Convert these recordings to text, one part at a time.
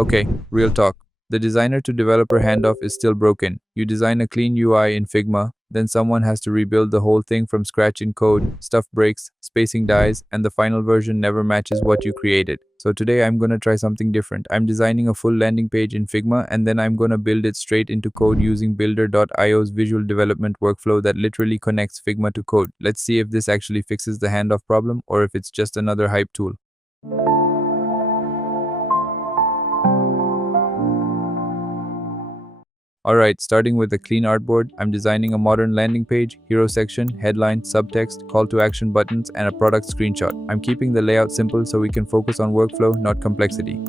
Okay, real talk. The designer to developer handoff is still broken. You design a clean UI in Figma, then someone has to rebuild the whole thing from scratch in code, stuff breaks, spacing dies, and the final version never matches what you created. So today I'm gonna try something different. I'm designing a full landing page in Figma and then I'm gonna build it straight into code using builder.io's visual development workflow that literally connects Figma to code. Let's see if this actually fixes the handoff problem or if it's just another hype tool. Alright, starting with a clean artboard, I'm designing a modern landing page, hero section, headline, subtext, call to action buttons, and a product screenshot. I'm keeping the layout simple so we can focus on workflow, not complexity.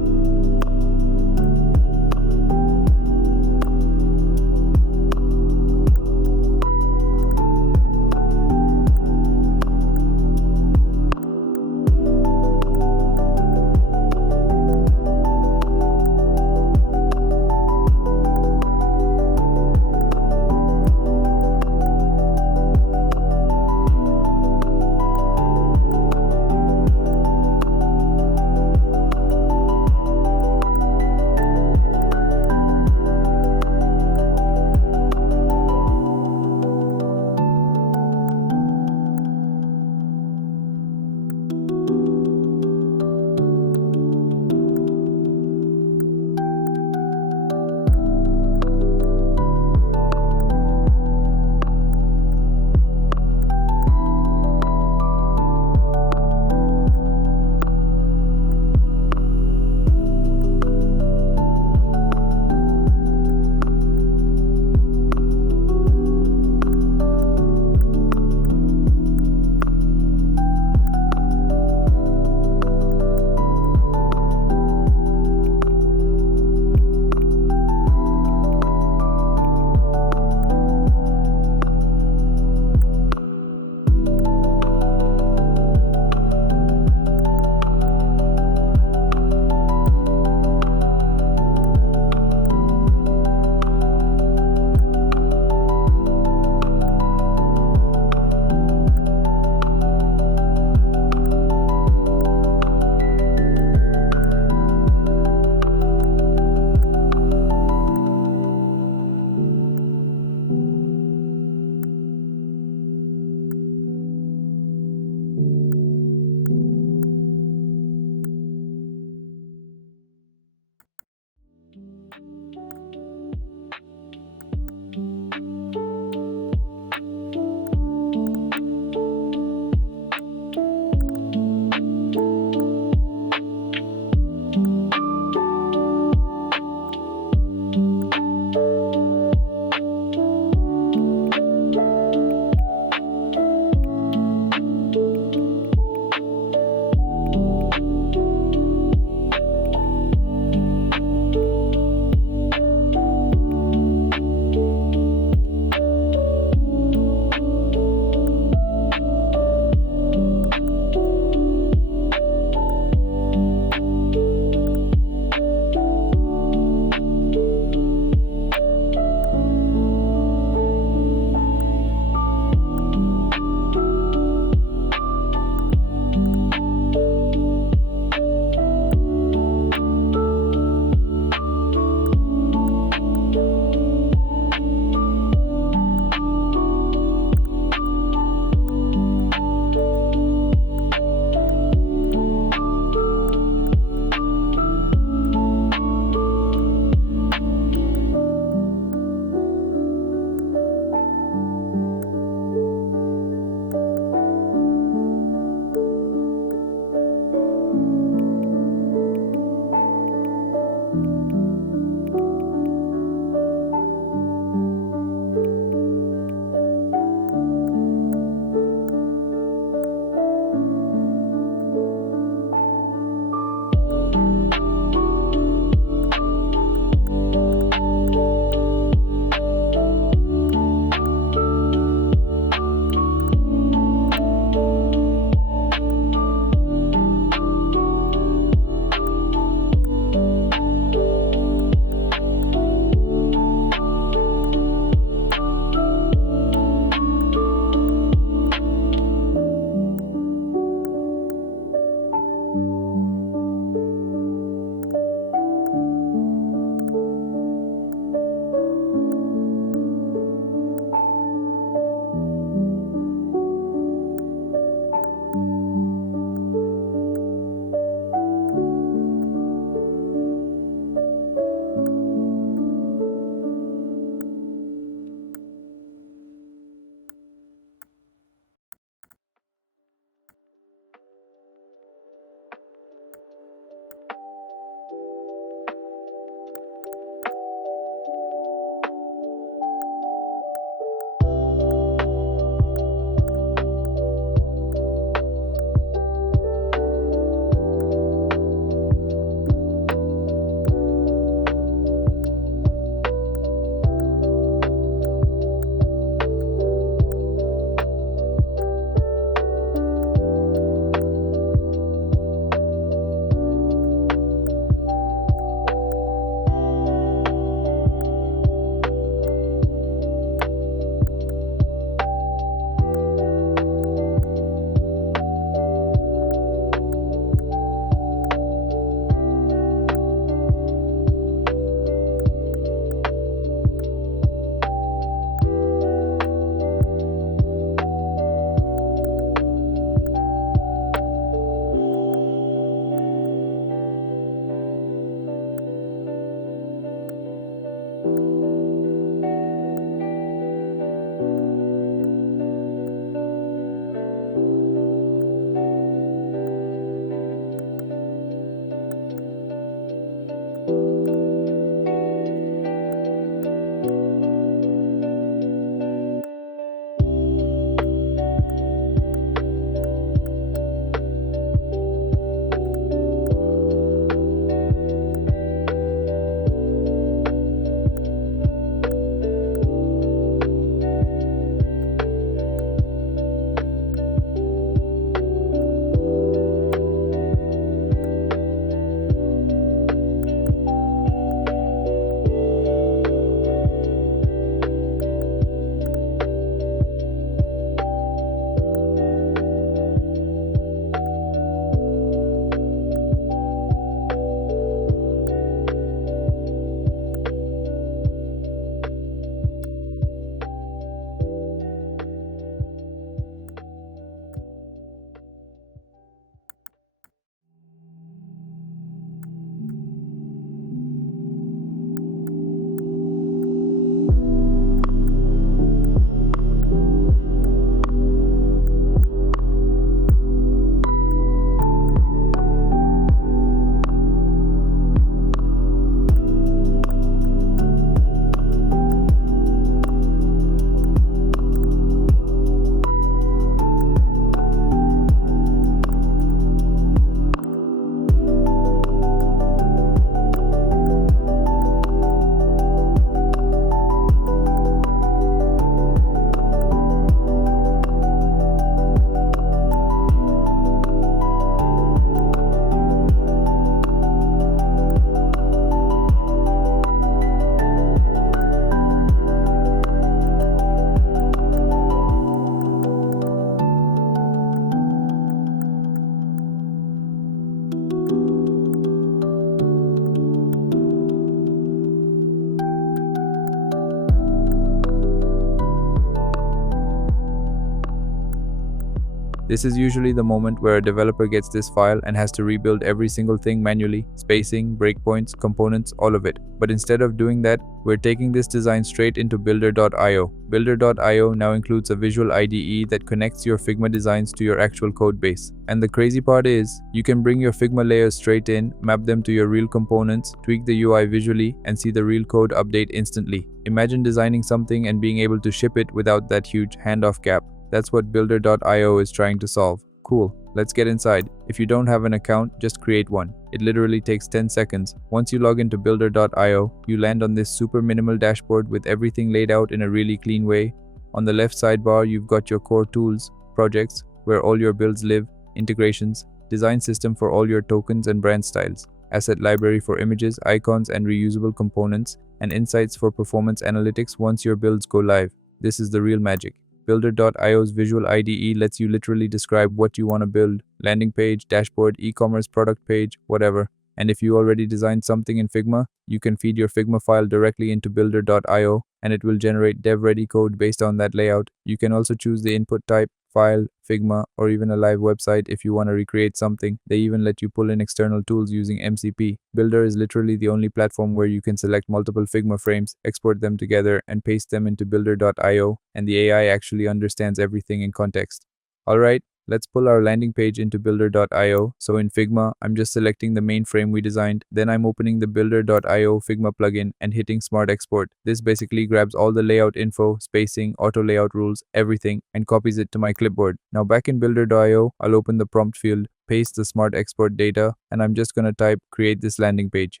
This is usually the moment where a developer gets this file and has to rebuild every single thing manually, spacing, breakpoints, components, all of it. But instead of doing that, we're taking this design straight into Builder.io. Builder.io now includes a visual IDE that connects your Figma designs to your actual code base. And the crazy part is, you can bring your Figma layers straight in, map them to your real components, tweak the UI visually, and see the real code update instantly. Imagine designing something and being able to ship it without that huge handoff gap. That's what Builder.io is trying to solve. Cool, let's get inside. If you don't have an account, just create one. It literally takes 10 seconds. Once you log into Builder.io, you land on this super minimal dashboard with everything laid out in a really clean way. On the left sidebar, you've got your core tools, projects, where all your builds live, integrations, design system for all your tokens and brand styles, asset library for images, icons, and reusable components, and insights for performance analytics once your builds go live. This is the real magic. Builder.io's visual IDE lets you literally describe what you want to build: landing page, dashboard, e-commerce product page, whatever. And if you already designed something in Figma, you can feed your Figma file directly into Builder.io and it will generate dev-ready code based on that layout. You can also choose the input type, file, Figma, or even a live website if you want to recreate something. They even let you pull in external tools using MCP. Builder is literally the only platform where you can select multiple Figma frames, export them together, and paste them into Builder.io, and the AI actually understands everything in context. Alright, let's pull our landing page into Builder.io. So in Figma, I'm just selecting the main frame we designed. Then I'm opening the Builder.io Figma plugin and hitting Smart Export. This basically grabs all the layout info, spacing, auto layout rules, everything, and copies it to my clipboard. Now back in Builder.io, I'll open the prompt field, paste the Smart Export data, and I'm just gonna type create this landing page.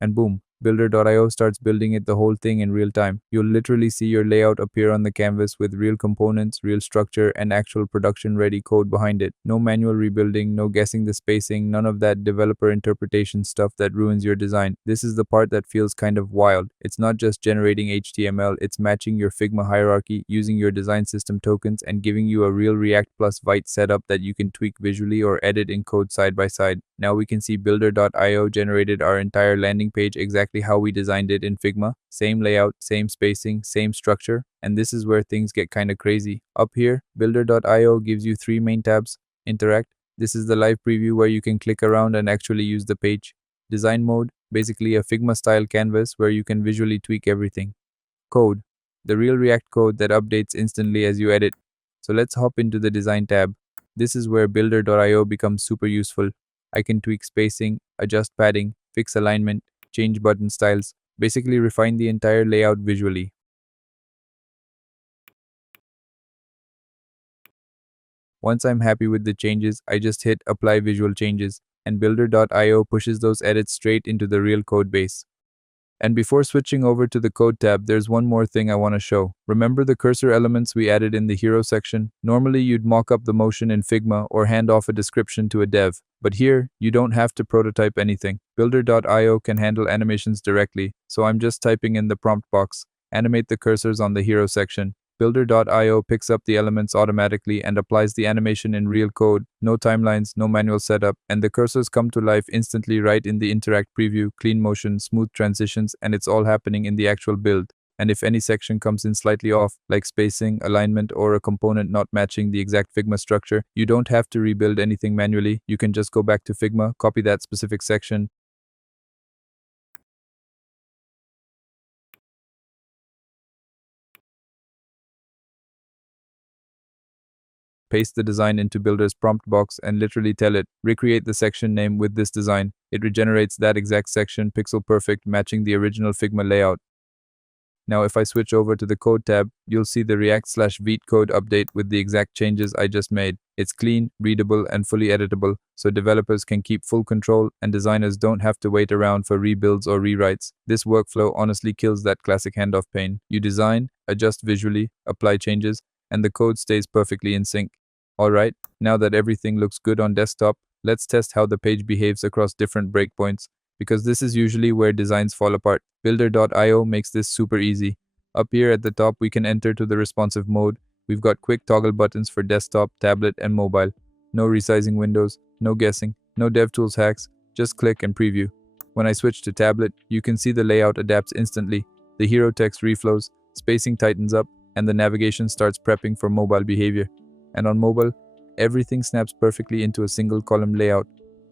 And boom, Builder.io starts building it the whole thing in real time. You'll literally see your layout appear on the canvas with real components, real structure, and actual production-ready code behind it. No manual rebuilding, no guessing the spacing, none of that developer interpretation stuff that ruins your design. This is the part that feels kind of wild. It's not just generating HTML, it's matching your Figma hierarchy, using your design system tokens, and giving you a real React plus Vite setup that you can tweak visually or edit in code side by side. Now we can see Builder.io generated our entire landing page exactly how we designed it in Figma. Same layout, same spacing, same structure, and this is where things get kinda crazy. Up here, Builder.io gives you 3 main tabs. Interact, this is the live preview where you can click around and actually use the page. Design mode, basically a Figma style canvas where you can visually tweak everything. Code, the real React code that updates instantly as you edit. So let's hop into the design tab. This is where Builder.io becomes super useful. I can tweak spacing, adjust padding, fix alignment, change button styles, basically refine the entire layout visually. Once I'm happy with the changes, I just hit apply visual changes, and Builder.io pushes those edits straight into the real code base. And before switching over to the code tab, there's one more thing I want to show. Remember the cursor elements we added in the hero section? Normally you'd mock up the motion in Figma or hand off a description to a dev. But here, you don't have to prototype anything. Builder.io can handle animations directly, so I'm just typing in the prompt box, animate the cursors on the hero section. Builder.io picks up the elements automatically and applies the animation in real code. No timelines, no manual setup, and the cursors come to life instantly right in the interact preview, clean motion, smooth transitions, and it's all happening in the actual build. And if any section comes in slightly off, like spacing, alignment, or a component not matching the exact Figma structure, you don't have to rebuild anything manually. You can just go back to Figma, copy that specific section, paste the design into Builder's prompt box, and literally tell it, recreate the section name with this design. It regenerates that exact section, pixel perfect, matching the original Figma layout. Now if I switch over to the code tab, you'll see the React/Vite code update with the exact changes I just made. It's clean, readable, and fully editable, so developers can keep full control and designers don't have to wait around for rebuilds or rewrites. This workflow honestly kills that classic handoff pain. You design, adjust visually, apply changes, and the code stays perfectly in sync. Alright, now that everything looks good on desktop, let's test how the page behaves across different breakpoints, because this is usually where designs fall apart. Builder.io makes this super easy. Up here at the top, we can enter to the responsive mode. We've got quick toggle buttons for desktop, tablet, and mobile. No resizing windows, no guessing, no DevTools hacks, just click and preview. When I switch to tablet, you can see the layout adapts instantly. The hero text reflows, spacing tightens up, and the navigation starts prepping for mobile behavior. And on mobile, everything snaps perfectly into a single column layout.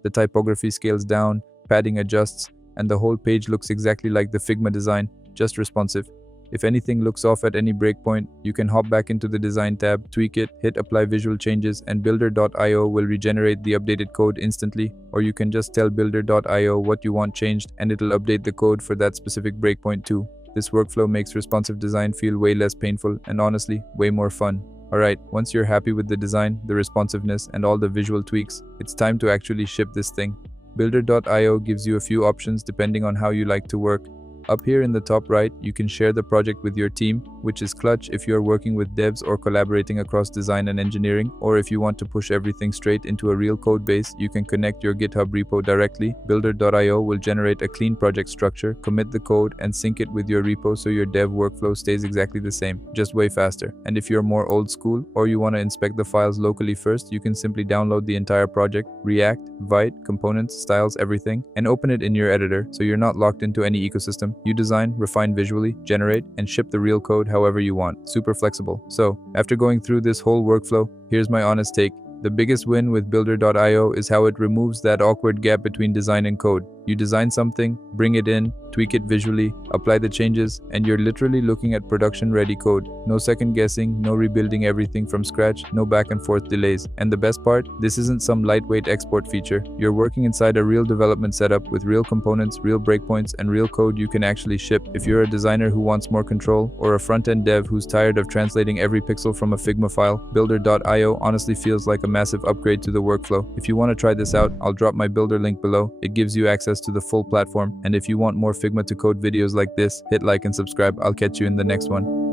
The typography scales down, padding adjusts, and the whole page looks exactly like the Figma design, just responsive. If anything looks off at any breakpoint, you can hop back into the Design tab, tweak it, hit Apply Visual Changes, and Builder.io will regenerate the updated code instantly. Or you can just tell Builder.io what you want changed, and it'll update the code for that specific breakpoint too. This workflow makes responsive design feel way less painful and honestly, way more fun. Alright, once you're happy with the design, the responsiveness, and all the visual tweaks, it's time to actually ship this thing. Builder.io gives you a few options depending on how you like to work. Up here in the top right, you can share the project with your team, which is clutch if you're working with devs or collaborating across design and engineering, or if you want to push everything straight into a real code base, you can connect your GitHub repo directly. Builder.io will generate a clean project structure, commit the code, and sync it with your repo so your dev workflow stays exactly the same, just way faster. And if you're more old school, or you want to inspect the files locally first, you can simply download the entire project, React, Vite, components, styles, everything, and open it in your editor so you're not locked into any ecosystem. You design, refine visually, generate, and ship the real code however you want. Super flexible. So, after going through this whole workflow, here's my honest take. The biggest win with Builder.io is how it removes that awkward gap between design and code. You design something, bring it in, tweak it visually, apply the changes, and you're literally looking at production-ready code. No second guessing, no rebuilding everything from scratch, no back and forth delays. And the best part, this isn't some lightweight export feature. You're working inside a real development setup with real components, real breakpoints, and real code you can actually ship. If you're a designer who wants more control, or a front-end dev who's tired of translating every pixel from a Figma file, Builder.io honestly feels like a massive upgrade to the workflow. If you want to try this out, I'll drop my Builder link below. It gives you access to the full platform, and if you want more Figma to code videos like this, hit like and subscribe. I'll catch you in the next one.